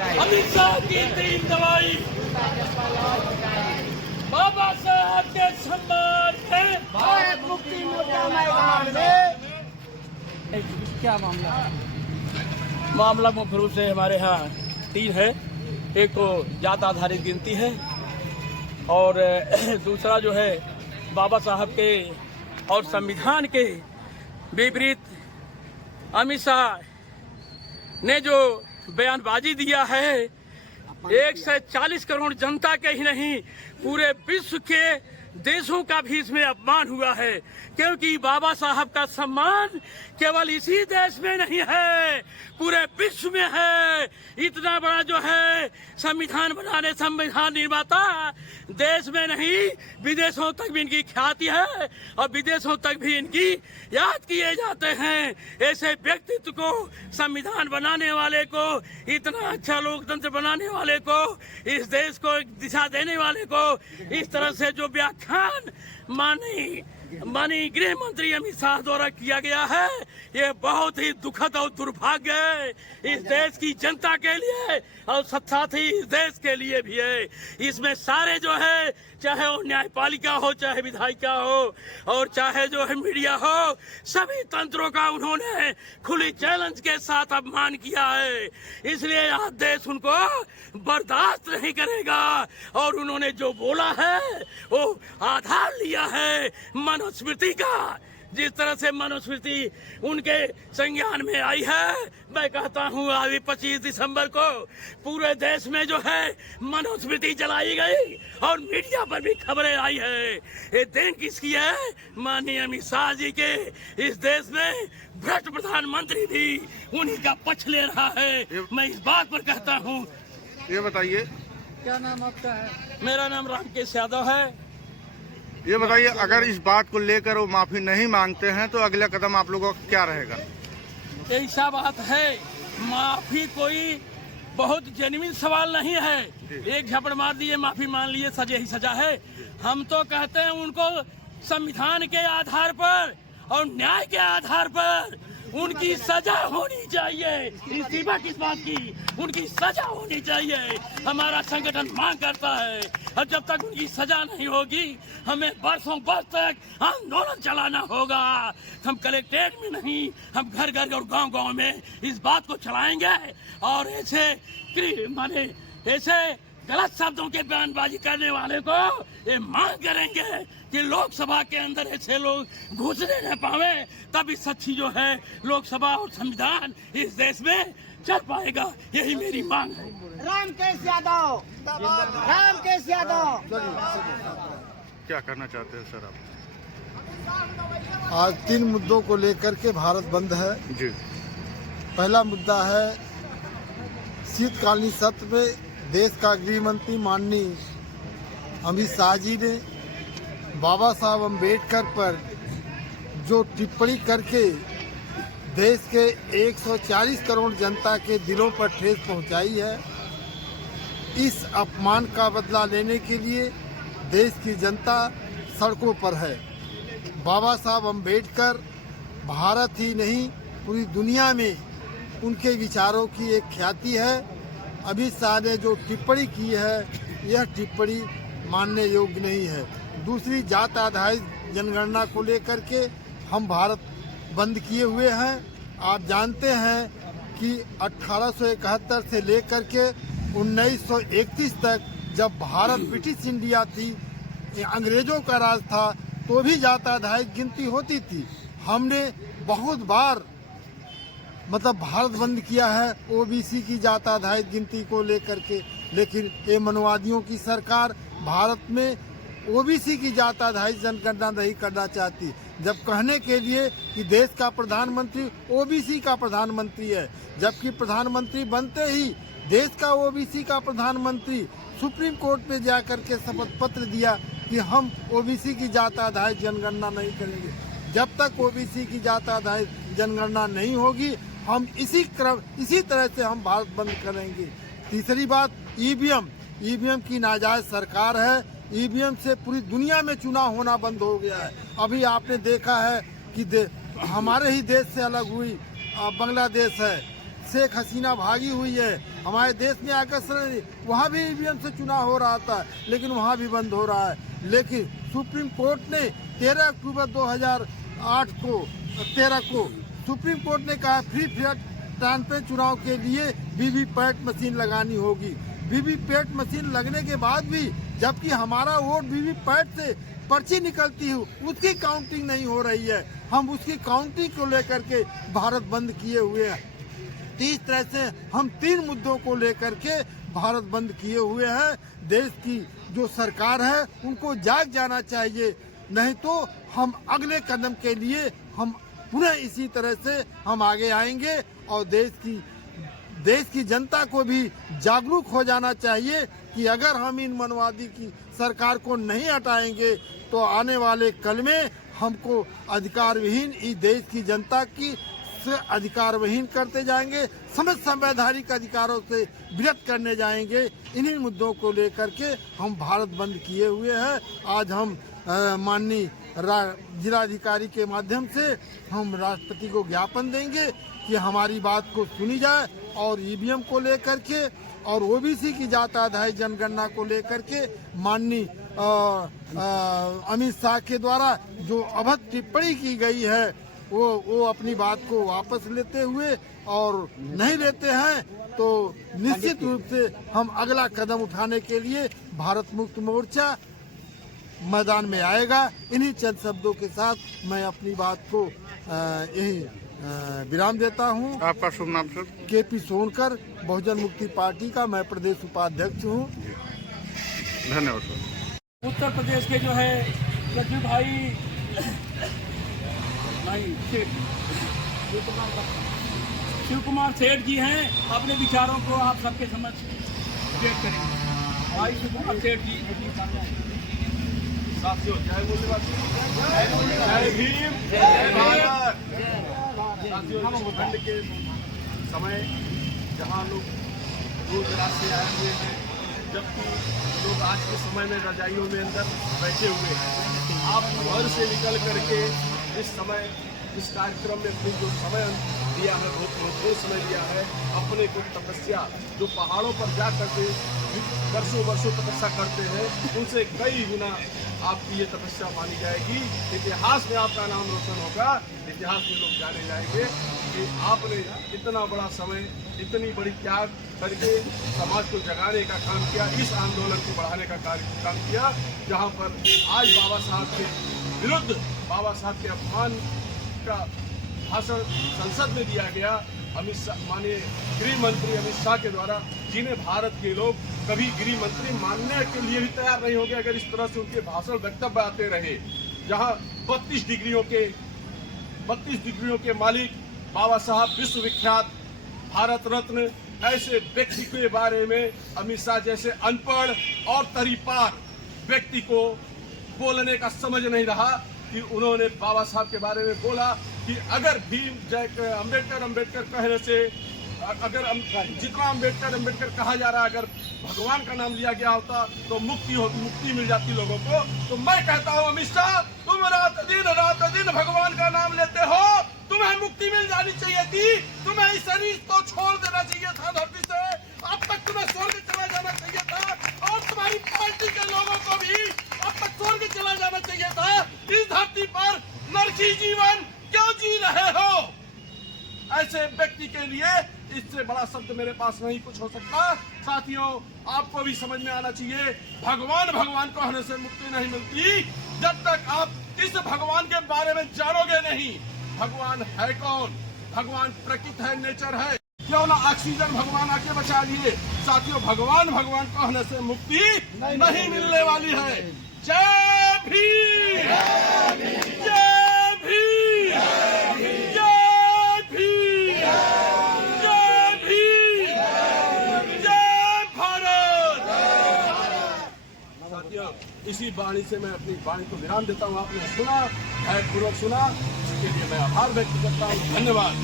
अमित शाह की 3 दवाई बाबा साहब के सम्मान में भारत मुक्ति मोर्चा मैदान में। क्या मामला मुख्य रूप से हमारे यहाँ 3 है। एक तो जात आधारित गिनती है और दूसरा जो है बाबा साहब के और संविधान के विपरीत अमित शाह ने जो बयानबाजी दिया है। 140 करोड़ जनता के ही नहीं पूरे विश्व के देशों का भी इसमें अपमान हुआ है, क्योंकि बाबा साहब का सम्मान केवल इसी देश में नहीं है, पूरे विश्व में है। इतना बड़ा जो है संविधान बनाने संविधान निर्माता देश में नहीं विदेशों तक भी इनकी ख्याति है और विदेशों तक भी इनकी याद किए जाते हैं। ऐसे व्यक्तित्व को, संविधान बनाने वाले को, इतना अच्छा लोकतंत्र बनाने वाले को, इस देश को दिशा देने वाले को इस तरह से जो व्याख्यान माननीय गृह मंत्री अमित शाह द्वारा किया गया है, ये बहुत ही दुखद और दुर्भाग्य है इस देश की जनता के लिए और साथ ही इस देश के लिए भी है। इसमें सारे जो है, चाहे वो न्यायपालिका हो, चाहे विधायिका हो और चाहे जो है मीडिया हो, सभी तंत्रों का उन्होंने खुली चैलेंज के साथ अपमान किया है। इसलिए आज देश उनको बर्दाश्त नहीं करेगा और उन्होंने जो बोला है वो आधार लिया है मनुस्मृति का। जिस तरह से मनुस्मृति उनके संज्ञान में आई है, मैं कहता हूँ अभी 25 दिसंबर को पूरे देश में जो है मनुस्मृति जलाई गई और मीडिया पर भी खबरें आई है। ये देन किसकी है? माननीय अमित शाह जी के। इस देश में भ्रष्ट प्रधानमंत्री भी उन्हीं का पक्ष ले रहा है। मैं इस बात पर कहता हूँ। ये बताइए, क्या नाम आपका है? मेरा नाम रामकेश यादव है। ये बताइए, अगर इस बात को लेकर वो माफी नहीं मांगते हैं तो अगला कदम आप लोगों का क्या रहेगा? ऐसा बात है, माफी कोई बहुत जेन्युइन सवाल नहीं है। एक झपड़ मार दिए, माफी मान लिए, सजा ही सजा है। हम तो कहते हैं उनको संविधान के आधार पर और न्याय के आधार पर उनकी सजा होनी चाहिए। इस्तीफा किस बात की? उनकी सजा होनी चाहिए। हमारा संगठन मांग करता है और जब तक उनकी सजा नहीं होगी हमें वर्षों वर्ष तक आंदोलन चलाना होगा। हम कलेक्ट्रेट में नहीं, हम घर घर और गांव गांव में इस बात को चलाएंगे और ऐसे गलत शब्दों के बयानबाजी करने वाले को ये मांग करेंगे कि लोकसभा के अंदर ऐसे लोग घुसने न पावे, तभी सच्ची जो है लोकसभा और संविधान इस देश में चल पाएगा। यही मेरी मांग है। रामकेश यादव, रामकेश यादव। क्या करना चाहते हैं सर आप? आज 3 मुद्दों को लेकर के भारत बंद है जी। पहला मुद्दा है, शीतकालीन सत्र में देश का गृह मंत्री माननीय अमित शाह जी ने बाबा साहब अम्बेडकर पर जो टिप्पणी करके देश के 140 करोड़ जनता के दिलों पर ठेस पहुंचाई है, इस अपमान का बदला लेने के लिए देश की जनता सड़कों पर है। बाबा साहब अम्बेडकर भारत ही नहीं पूरी दुनिया में उनके विचारों की एक ख्याति है। अमित शाह ने जो टिप्पणी की है, यह टिप्पणी मानने योग्य नहीं है। दूसरी, जात आधारित जनगणना को लेकर के हम भारत बंद किए हुए हैं। आप जानते हैं कि 1871 से लेकर के 1931 तक जब भारत ब्रिटिश इंडिया थी, अंग्रेजों का राज था, तो भी जात आधारित गिनती होती थी। हमने बहुत बार भारत बंद किया है ओबीसी की जात आधारित गिनती को लेकर के, लेकिन ये मनवादियों की सरकार भारत में ओबीसी की जात आधारित जनगणना नहीं करना चाहती। जब कहने के लिए कि देश का प्रधानमंत्री ओबीसी का प्रधानमंत्री है, जबकि प्रधानमंत्री बनते ही देश का ओबीसी का प्रधानमंत्री सुप्रीम कोर्ट में जाकर के शपथ पत्र दिया कि हम ओबीसी की जात आधारित जनगणना नहीं करेंगे। जब तक ओबीसी की जात आधारित जनगणना नहीं होगी, हम इसी तरह से हम भारत बंद करेंगे। तीसरी बात, ईवीएम की नाजायज सरकार है। ईवीएम से पूरी दुनिया में चुनाव होना बंद हो गया है। अभी आपने देखा है कि हमारे ही देश से अलग हुई बांग्लादेश है, शेख हसीना भागी हुई है। हमारे देश में आकर वहाँ भी ईवीएम से चुनाव हो रहा था, लेकिन वहाँ भी बंद हो रहा है। लेकिन सुप्रीम कोर्ट ने 13 अक्टूबर 2008 को सुप्रीम कोर्ट ने कहा फ्री फेयर ट्रांसपेरेंट चुनाव के लिए वीवीपैट मशीन लगानी होगी। वीवीपैट मशीन लगने के बाद भी जबकि हमारा वोट वीवीपैट से पर्ची निकलती है, उसकी काउंटिंग नहीं हो रही है। हम उसकी काउंटिंग को लेकर के भारत बंद किए हुए हैं। इस तरह से हम 3 मुद्दों को लेकर के भारत बंद किए हुए हैं। देश की जो सरकार है उनको जाग जाना चाहिए, नहीं तो हम अगले कदम के लिए हम पुनः इसी तरह से हम आगे आएंगे। और देश की जनता को भी जागरूक हो जाना चाहिए कि अगर हम इन मनवादी की सरकार को नहीं हटाएंगे तो आने वाले कल में हमको अधिकार विहीन इस देश की जनता की से अधिकार विहीन करते जाएंगे, समस्त संवैधानिक अधिकारों से विरत करने जाएंगे। इन्हीं मुद्दों को लेकर के हम भारत बंद किए हुए हैं। आज हम माननीय जिलाधिकारी के माध्यम से हम राष्ट्रपति को ज्ञापन देंगे कि हमारी बात को सुनी जाए और ईवीएम को लेकर के और ओबीसी की जात आधारित जनगणना को लेकर के माननीय अमित शाह के द्वारा जो अभद्र टिप्पणी की गई है वो अपनी बात को वापस लेते हुए, और नहीं लेते हैं तो निश्चित रूप से हम अगला कदम उठाने के लिए भारत मुक्त मोर्चा मैदान में आएगा। इन्हीं चंद शब्दों के साथ मैं अपनी बात को यही विराम देता हूँ। आपका शुभ नाम सर? केपी सोनकर, बहुजन मुक्ति पार्टी का मैं प्रदेश उपाध्यक्ष हूँ। धन्यवाद सर। उत्तर प्रदेश के जो है लक्ष्मी भाई शिव कुमार सेठ जी हैं, अपने विचारों को आप सबके समक्ष व्यक्त करेंगे। भाई शिव कुमार सेठ जी। साथियों, जय मूल्यवासी, जय भीम, जय भारत। साथियों, ठंड के समय जहां लोग दूर दराज से आए हुए हैं, जबकि लोग आज के समय में रजाइयों में अंदर बैठे हुए हैं, आप घर से निकल करके इस समय इस कार्यक्रम में अपनी जो समय दिया है, बहुत महत्वपूर्ण समय दिया है, अपने को तपस्या जो पहाड़ों पर जा करके वर्षों वर्षों तपस्या करते हैं, उनसे कई गुना आपकी ये तपस्या मानी जाएगी। इतिहास में आपका नाम रोशन होगा, इतिहास में लोग जाने जाएंगे कि आपने इतना बड़ा समय, इतनी बड़ी त्याग करके समाज को जगाने का काम किया, इस आंदोलन को बढ़ाने का काम किया, जहाँ पर आज बाबा साहब के विरुद्ध, बाबा साहब के अपमान का भाषण संसद में दिया गया। अमित शाह, माननीय गृह मंत्री अमित शाह के द्वारा, जिन्हें भारत के लोग कभी गृह मंत्री मानने के लिए भी तैयार नहीं होंगे अगर इस तरह से उनके भाषण वक्तव्य आते रहे। जहां 32 डिग्रियों के मालिक बाबा साहब विश्वविख्यात भारत रत्न, ऐसे व्यक्ति के बारे में अमित शाह जैसे अनपढ़ और तरीपार व्यक्ति को बोलने का समझ नहीं रहा कि उन्होंने बाबा साहब के बारे में बोला कि अगर भीम जय अम्बेडकर कहने से, अगर जितना अम्बेडकर कहा जा रहा है, अगर भगवान का नाम लिया गया होता तो मुक्ति मिल जाती लोगों को। तो मैं कहता हूँ अमित शाह, तुम रात दिन भगवान का नाम लेते हो, तुम्हें मुक्ति मिल जानी चाहिए थी, तुम्हें इस शरीर को छोड़ देना चाहिए था धरती से, अब तक तुम्हें स्वर्ग चला जाना चाहिए था, और तुम्हारी पार्टी के लोगों को भी अब तक स्वर्ग चला जाना चाहिए था। इस धरती पर नरकी जीवन क्यों जी रहे हो? ऐसे व्यक्ति के लिए इससे बड़ा शब्द मेरे पास नहीं कुछ हो सकता। साथियों, आपको भी समझ में आना चाहिए, भगवान कहने से मुक्ति नहीं मिलती जब तक आप इस भगवान के बारे में जानोगे नहीं। भगवान है कौन? भगवान प्रकृति है, नेचर है। क्यों ना ऑक्सीजन भगवान आके बचा लिए। साथियों, भगवान कहने से मुक्ति नहीं मिलने वाली है। जय भीम, जय भीम, जय भीम, जय भीम, जय भारत। साथियों, इसी वाणी से मैं अपनी वाणी को विराम देता हूँ। आपने सुना, पूर्वक सुना, इसके लिए मैं आभार व्यक्त करता हूँ। धन्यवाद।